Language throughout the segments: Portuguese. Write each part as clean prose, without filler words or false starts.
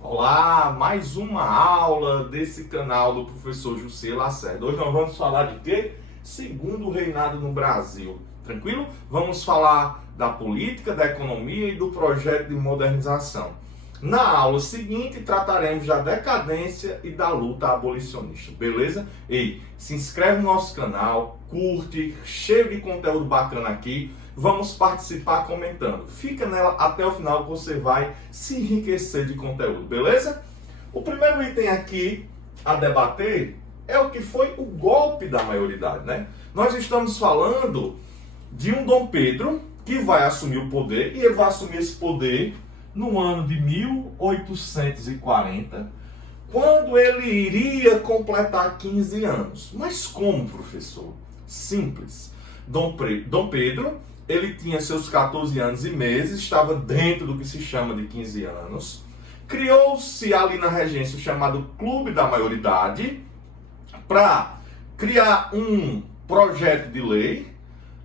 Olá, mais uma aula desse canal do professor José Lacerda. Hoje nós vamos falar de quê? Segundo reinado no Brasil. Tranquilo? Vamos falar da política, da economia e do projeto de modernização. Na aula seguinte trataremos da decadência e da luta abolicionista, beleza? Ei, se inscreve no nosso canal, curte, cheio de conteúdo bacana aqui. Vamos participar comentando. Fica nela até o final que você vai se enriquecer de conteúdo, beleza? O primeiro item aqui a debater é o que foi o golpe da maioridade, né? Nós estamos falando de um Dom Pedro que vai assumir o poder, e ele vai assumir esse poder no ano de 1840, quando ele iria completar 15 anos. Mas como, professor? Simples. Dom Pedro, ele tinha seus 14 anos e meses, estava dentro do que se chama de 15 anos. Criou-se ali na regência o chamado Clube da Maioridade para criar um projeto de lei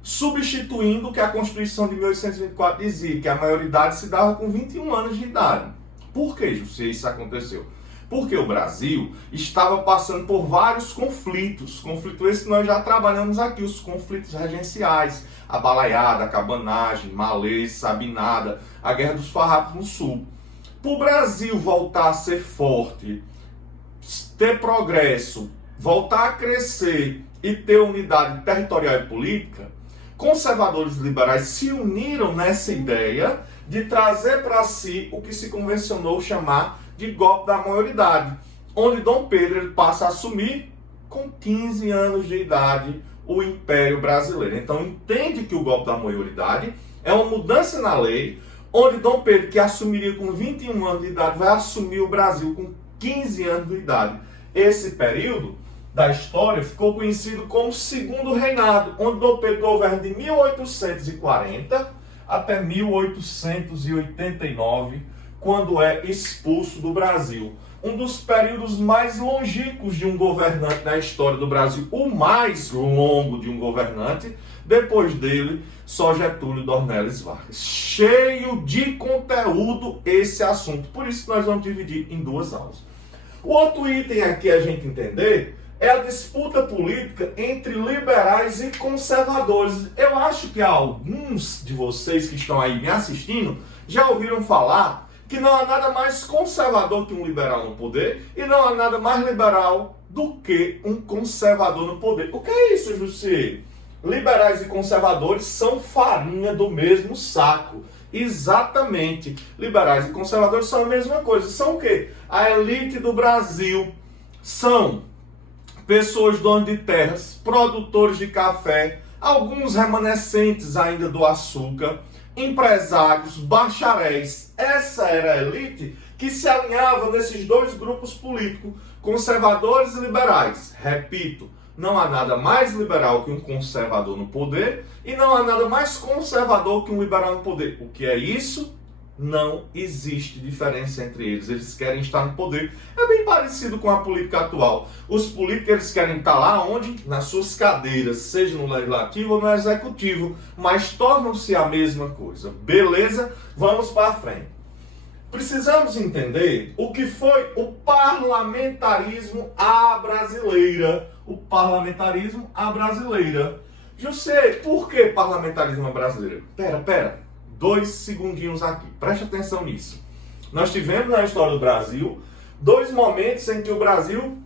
substituindo o que a Constituição de 1824 dizia, que a maioridade se dava com 21 anos de idade. Por que, José, isso aconteceu? Porque o Brasil estava passando por vários conflitos. Conflito esse que nós já trabalhamos aqui, os conflitos regenciais, a balaiada, a cabanagem, Malês, Sabinada, a Guerra dos Farrapos no Sul. Para o Brasil voltar a ser forte, ter progresso, voltar a crescer e ter unidade territorial e política, conservadores e liberais se uniram nessa ideia de trazer para si o que se convencionou chamar de golpe da maioridade, onde Dom Pedro ele passa a assumir com 15 anos de idade o Império Brasileiro. Então entende que o golpe da maioridade é uma mudança na lei, onde Dom Pedro, que assumiria com 21 anos de idade, vai assumir o Brasil com 15 anos de idade. Esse período da história ficou conhecido como Segundo Reinado, onde Dom Pedro governa de 1840 até 1889, quando é expulso do Brasil. Um dos períodos mais longínquos de um governante na história do Brasil, o mais longo de um governante. Depois dele, só Getúlio Dornelles Vargas. Cheio de conteúdo esse assunto, por isso nós vamos dividir em duas aulas. O outro item aqui a gente entender é a disputa política entre liberais e conservadores. Eu acho que alguns de vocês que estão aí me assistindo já ouviram falar que não há nada mais conservador que um liberal no poder e não há nada mais liberal do que um conservador no poder. O que é isso, José? Liberais e conservadores são farinha do mesmo saco. Exatamente. Liberais e conservadores são a mesma coisa. São o quê? A elite do Brasil. São pessoas donas de terras, produtores de café, alguns remanescentes ainda do açúcar, empresários, bacharéis. Essa era a elite que se alinhava nesses dois grupos políticos, conservadores e liberais. Repito, não há nada mais liberal que um conservador no poder e não há nada mais conservador que um liberal no poder. O que é isso? Não existe diferença entre eles. Eles querem estar no poder. É bem parecido com a política atual. Os políticos eles querem estar lá onde? Nas suas cadeiras, seja no legislativo ou no executivo, mas tornam-se a mesma coisa. Beleza? Vamos para frente. Precisamos entender o que foi o parlamentarismo à brasileira. O parlamentarismo à brasileira. José, por que parlamentarismo à brasileira? Pera. 2 segundinhos aqui, preste atenção nisso. Nós tivemos na história do Brasil 2 momentos em que o Brasil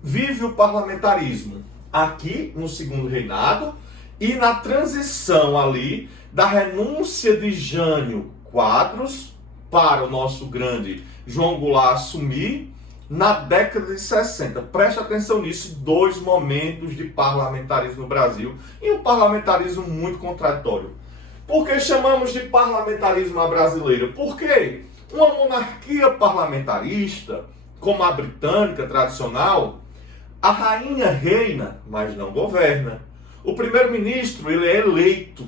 vive o parlamentarismo. Aqui, no Segundo Reinado, e na transição ali da renúncia de Jânio Quadros para o nosso grande João Goulart assumir na década de 60. Preste atenção nisso, 2 momentos de parlamentarismo no Brasil e um parlamentarismo muito contraditório. Por que chamamos de parlamentarismo à brasileira? Porque uma monarquia parlamentarista, como a britânica tradicional, a rainha reina, mas não governa. O primeiro-ministro ele é eleito.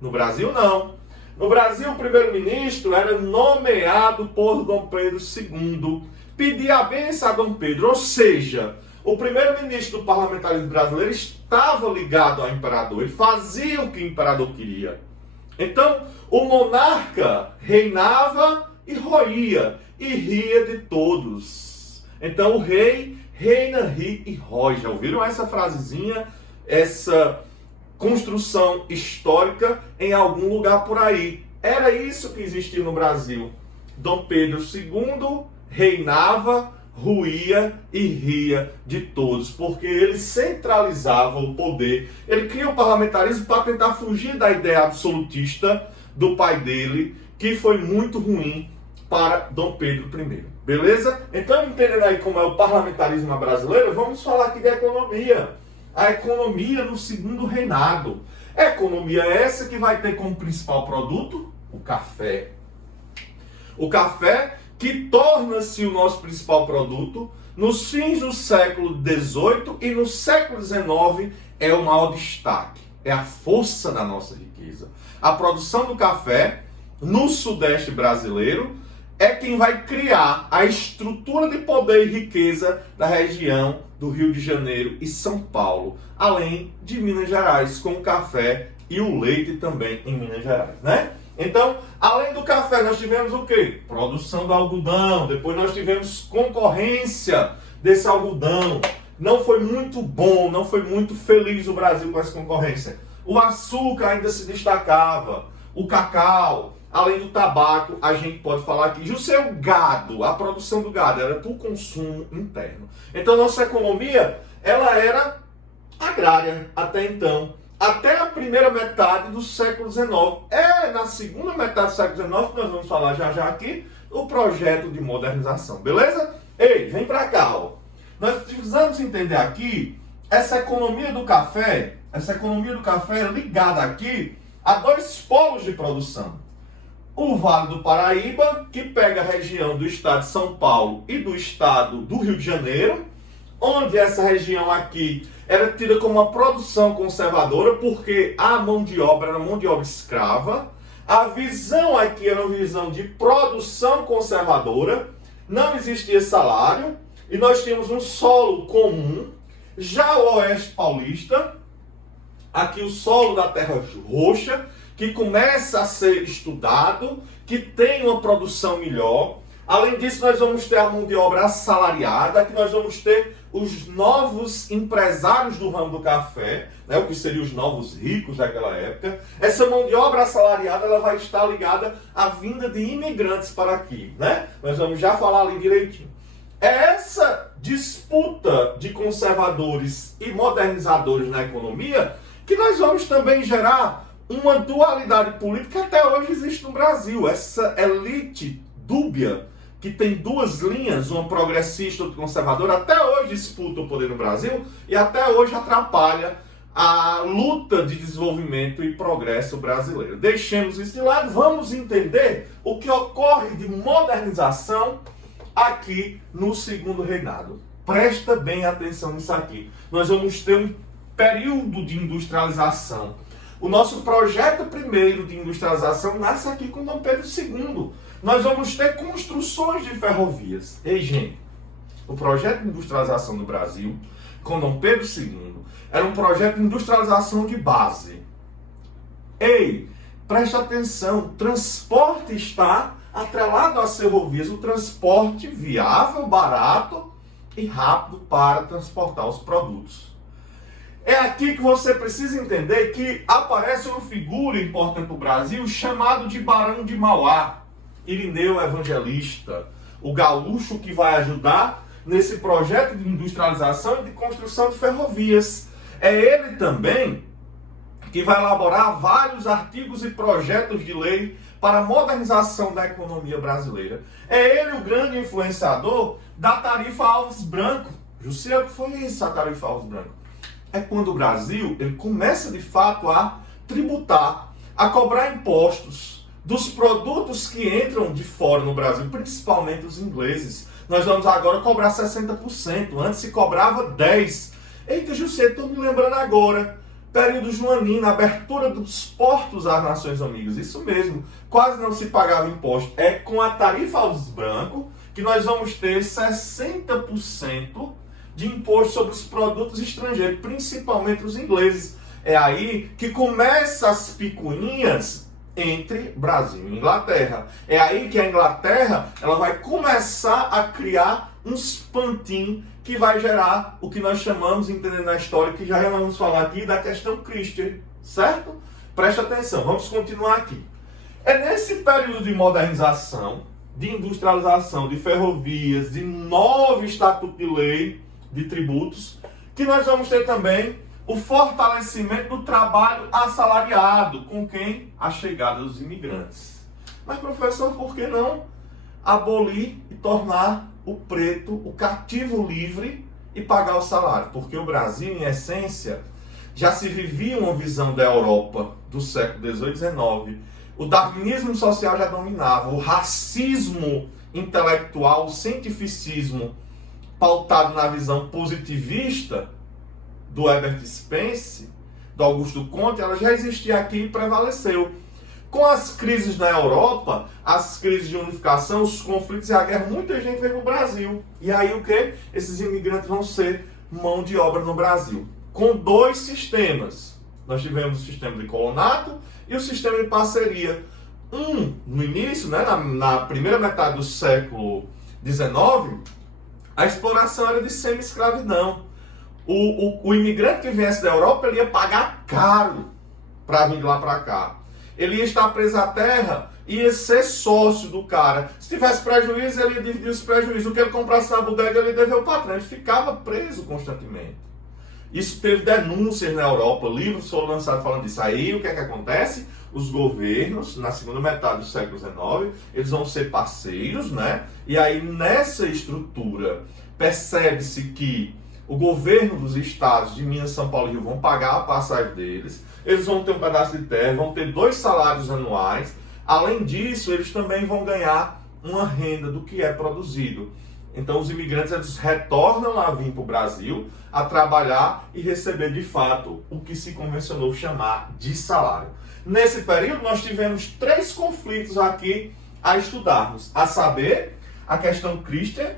No Brasil, não. No Brasil, o primeiro-ministro era nomeado por Dom Pedro II. Pedia a bênção a Dom Pedro, ou seja, o primeiro-ministro do parlamentarismo brasileiro estava ligado ao imperador. Ele fazia o que o imperador queria. Então, o monarca reinava e roía. e ria de todos. Então o rei reina, ri e rói. Já ouviram essa frasezinha, essa construção histórica em algum lugar por aí? Era isso que existia no Brasil. Dom Pedro II reinava, ruía e ria de todos, porque ele centralizava o poder. Ele criou o parlamentarismo para tentar fugir da ideia absolutista do pai dele, que foi muito ruim para Dom Pedro I. Beleza? Então, entendendo aí como é o parlamentarismo brasileiro, vamos falar aqui da economia. A economia no segundo reinado. A economia é essa que vai ter como principal produto o café. O café que torna-se o nosso principal produto nos fins do século XVIII e no século XIX é o maior destaque. É a força da nossa riqueza. A produção do café no Sudeste brasileiro é quem vai criar a estrutura de poder e riqueza da região do Rio de Janeiro e São Paulo, além de Minas Gerais, com o café e o leite também em Minas Gerais, né? Então, além do café, nós tivemos o quê? Produção do algodão, depois nós tivemos concorrência desse algodão. Não foi muito bom, não foi muito feliz o Brasil com essa concorrência. O açúcar ainda se destacava, o cacau, além do tabaco, a gente pode falar aqui. Jussê, o gado, a produção do gado era para o consumo interno. Então, nossa economia, ela era agrária até então. Até a primeira metade do século XIX. É na segunda metade do século XIX que nós vamos falar já aqui o projeto de modernização, beleza? Ei, vem pra cá, ó. Nós precisamos entender aqui essa economia do café é ligada aqui a dois polos de produção. O Vale do Paraíba, que pega a região do estado de São Paulo e do estado do Rio de Janeiro, onde essa região aqui era tida como uma produção conservadora, porque a mão de obra era mão de obra escrava. A visão aqui era uma visão de produção conservadora, não existia salário, e nós tínhamos um solo comum. Já o Oeste Paulista, aqui o solo da terra roxa, que começa a ser estudado, que tem uma produção melhor. Além disso, nós vamos ter a mão de obra assalariada, que nós vamos ter os novos empresários do ramo do café, né, o que seriam os novos ricos daquela época. Essa mão de obra assalariada ela vai estar ligada à vinda de imigrantes para aqui, né? Nós vamos já falar ali direitinho. É essa disputa de conservadores e modernizadores na economia que nós vamos também gerar uma dualidade política que até hoje existe no Brasil. Essa elite dúbia, que tem duas linhas, uma progressista e outra conservadora, até hoje disputa o poder no Brasil e até hoje atrapalha a luta de desenvolvimento e progresso brasileiro. Deixemos isso de lado, vamos entender o que ocorre de modernização aqui no segundo reinado. Presta bem atenção nisso aqui. Nós vamos ter um período de industrialização. O nosso projeto primeiro de industrialização nasce aqui com Dom Pedro II. Nós vamos ter construções de ferrovias. Ei, gente, o projeto de industrialização do Brasil, com Dom Pedro II, era um projeto de industrialização de base. Ei, preste atenção, o transporte está atrelado às ferrovias, o transporte viável, barato e rápido para transportar os produtos. É aqui que você precisa entender que aparece uma figura importante para o Brasil chamado de Barão de Mauá, Irineu Evangelista, o gaúcho que vai ajudar nesse projeto de industrialização e de construção de ferrovias. É ele também que vai elaborar vários artigos e projetos de lei para a modernização da economia brasileira. É ele o grande influenciador da tarifa Alves Branco. Jussê, o que foi isso, a tarifa Alves Branco? É quando o Brasil ele começa de fato a tributar, a cobrar impostos dos produtos que entram de fora no Brasil, principalmente os ingleses. Nós vamos agora cobrar 60%, antes se cobrava 10%. Eita, Jussê, estou me lembrando agora, período joanino, abertura dos portos às Nações Amigas, isso mesmo, quase não se pagava imposto. É com a tarifa Alves Branco que nós vamos ter 60% de imposto sobre os produtos estrangeiros, principalmente os ingleses. É aí que começam as picuinhas entre Brasil e Inglaterra. É aí que a Inglaterra ela vai começar a criar uns pantin que vai gerar o que nós chamamos, entendendo a história, que já vamos falar aqui da questão Christian, certo? Preste atenção, vamos continuar aqui. É nesse período de modernização, de industrialização, de ferrovias, de novo estatuto de lei, de tributos, que nós vamos ter também o fortalecimento do trabalho assalariado. Com quem? A chegada dos imigrantes. Mas, professor, por que não abolir e tornar o preto, o cativo livre e pagar o salário? Porque o Brasil, em essência, já se vivia uma visão da Europa do século XVIII e XIX. O darwinismo social já dominava, o racismo intelectual, o cientificismo pautado na visão positivista do Herbert Spencer, do Augusto Comte, ela já existia aqui e prevaleceu. Com as crises na Europa, as crises de unificação, os conflitos e a guerra, muita gente veio para o Brasil. E aí o que? Esses imigrantes vão ser mão de obra no Brasil. Com dois sistemas. Nós tivemos o sistema de colonato e o sistema de parceria. No início, né, na primeira metade do século XIX, a exploração era de semi-escravidão. O imigrante que viesse da Europa, ele ia pagar caro para vir de lá para cá. Ele ia estar preso à terra, ia ser sócio do cara. Se tivesse prejuízo, ele ia dividir os prejuízos. O que ele comprasse na bodega, ele devia ao patrão. Ele ficava preso constantemente. Isso teve denúncias na Europa, livros foram lançados falando disso. Aí o que é que acontece? Os governos, na segunda metade do século XIX, eles vão ser parceiros, né? E aí nessa estrutura percebe-se que o governo dos estados de Minas, São Paulo e Rio vão pagar a passagem deles, eles vão ter um pedaço de terra, vão ter 2 salários anuais. Além disso, eles também vão ganhar uma renda do que é produzido. Então os imigrantes eles retornam a vir para o Brasil a trabalhar e receber de fato o que se convencionou chamar de salário. Nesse período nós tivemos 3 conflitos aqui a estudarmos, a saber, a questão Christian,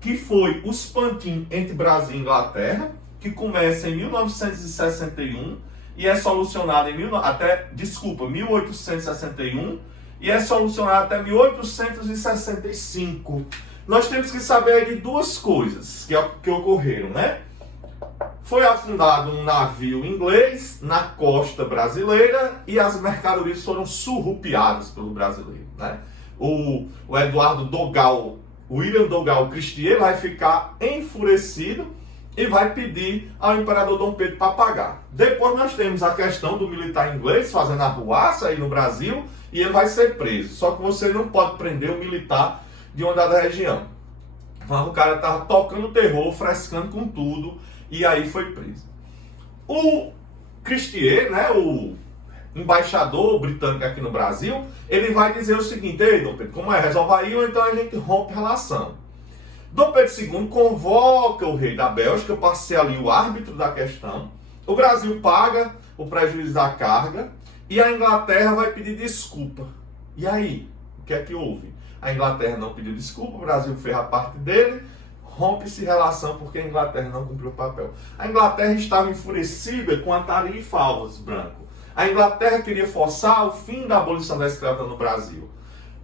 que foi os pantin entre Brasil e Inglaterra, que começa em 1961 e é solucionado em 1861 e é solucionado até 1865. Nós temos que saber de 2 coisas que ocorreram, né? Foi afundado um navio inglês na costa brasileira e as mercadorias foram surrupiadas pelo brasileiro, né? O Eduardo Dogal, William Dogal Christier vai ficar enfurecido e vai pedir ao imperador Dom Pedro para pagar. Depois nós temos a questão do militar inglês fazendo arruaça aí no Brasil e ele vai ser preso. Só que você não pode prender o militar de uma dada região. Então o cara estava tocando terror, frescando com tudo e aí foi preso. O Christier, né, o embaixador britânico aqui no Brasil, ele vai dizer o seguinte: ei, Dom Pedro, como é? Resolve aí ou então a gente rompe relação. Dom Pedro II convoca o rei da Bélgica para ser ali o árbitro da questão. O Brasil paga o prejuízo da carga e a Inglaterra vai pedir desculpa. E aí, o que é que houve? A Inglaterra não pediu desculpa, o Brasil fez a parte dele, rompe-se relação porque a Inglaterra não cumpriu o papel. A Inglaterra estava enfurecida com a tarifa Alves Branco. A Inglaterra queria forçar o fim da abolição da escravidão no Brasil.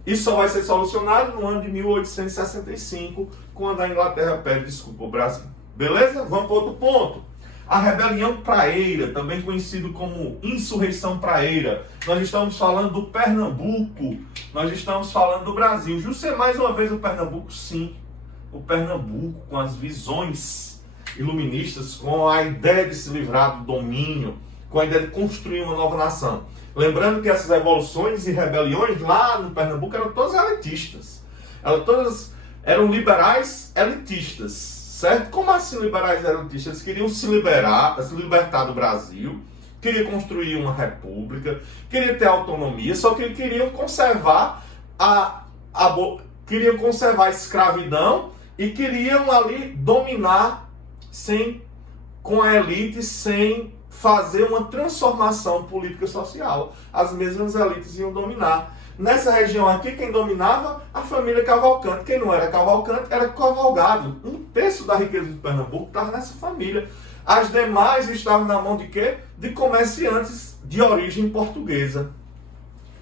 Isso só vai ser solucionado no ano de 1865, quando a Inglaterra pede desculpa ao Brasil. Beleza? Vamos para outro ponto. A rebelião praeira, também conhecido como insurreição praeira. Nós estamos falando do Pernambuco, nós estamos falando do Brasil. Justo mais uma vez o Pernambuco, sim. O Pernambuco com as visões iluministas, com a ideia de se livrar do domínio, com a ideia de construir uma nova nação. Lembrando que essas revoluções e rebeliões lá no Pernambuco eram todas elitistas. Todas eram liberais elitistas, certo? Como assim liberais elitistas? Eles queriam se libertar do Brasil, queriam construir uma república, queriam ter autonomia, só que queriam conservar queriam conservar a escravidão e queriam ali dominar com a elite sem fazer uma transformação política social. As mesmas elites iam dominar. Nessa região aqui, quem dominava? A família Cavalcante. Quem não era Cavalcante, era Cavalgado. 1/3 da riqueza do Pernambuco estava nessa família. As demais estavam na mão de quê? De comerciantes de origem portuguesa.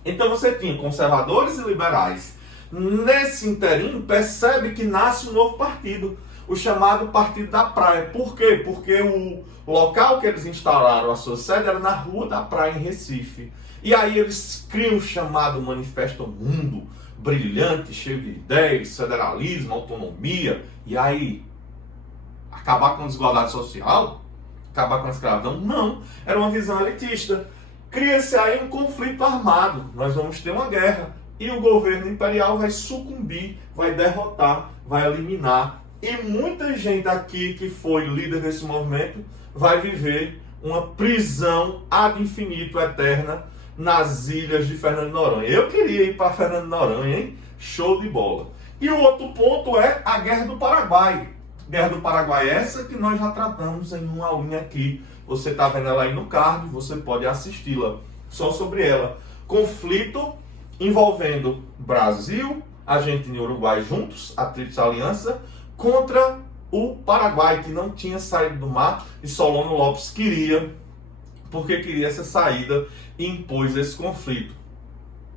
Então você tinha conservadores e liberais. Nesse interim, percebe que nasce um novo partido, o chamado Partido da Praia. Por quê? Porque o local que eles instalaram a sua sede era na Rua da Praia, em Recife. E aí eles criam o chamado Manifesto Mundo, brilhante, cheio de ideias, federalismo, autonomia. E aí, acabar com a desigualdade social? Acabar com a escravidão? Não, era uma visão elitista. Cria-se aí um conflito armado, nós vamos ter uma guerra. E o governo imperial vai sucumbir, vai derrotar, vai eliminar. E muita gente aqui que foi líder desse movimento vai viver uma prisão ad infinito, eterna, nas ilhas de Fernando de Noronha. Eu queria ir para Fernando de Noronha, hein? Show de bola. E o outro ponto é a Guerra do Paraguai. Guerra do Paraguai essa que nós já tratamos em uma aulinha aqui. Você está vendo ela aí no card, você pode assisti-la só sobre ela. Conflito envolvendo Brasil, Argentina e Uruguai juntos, a Tríplice Aliança, contra o Paraguai, que não tinha saído do mar, e Solano Lopes queria, porque queria essa saída e impôs esse conflito.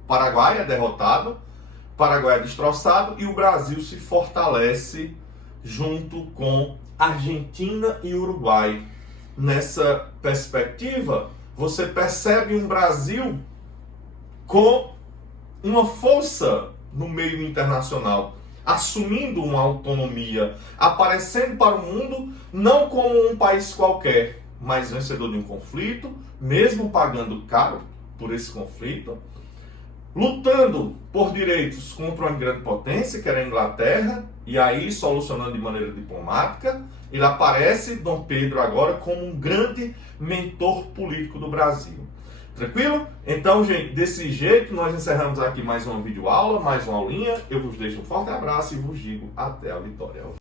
Paraguai é derrotado, Paraguai é destroçado e o Brasil se fortalece junto com Argentina e Uruguai. Nessa perspectiva, você percebe um Brasil com uma força no meio internacional, assumindo uma autonomia, aparecendo para o mundo não como um país qualquer, mas vencedor de um conflito, mesmo pagando caro por esse conflito, lutando por direitos contra uma grande potência, que era a Inglaterra, e aí solucionando de maneira diplomática. Ele aparece, Dom Pedro, agora como um grande mentor político do Brasil. Tranquilo? Então, gente, desse jeito nós encerramos aqui mais uma videoaula, mais uma aulinha. Eu vos deixo um forte abraço e vos digo até a vitória.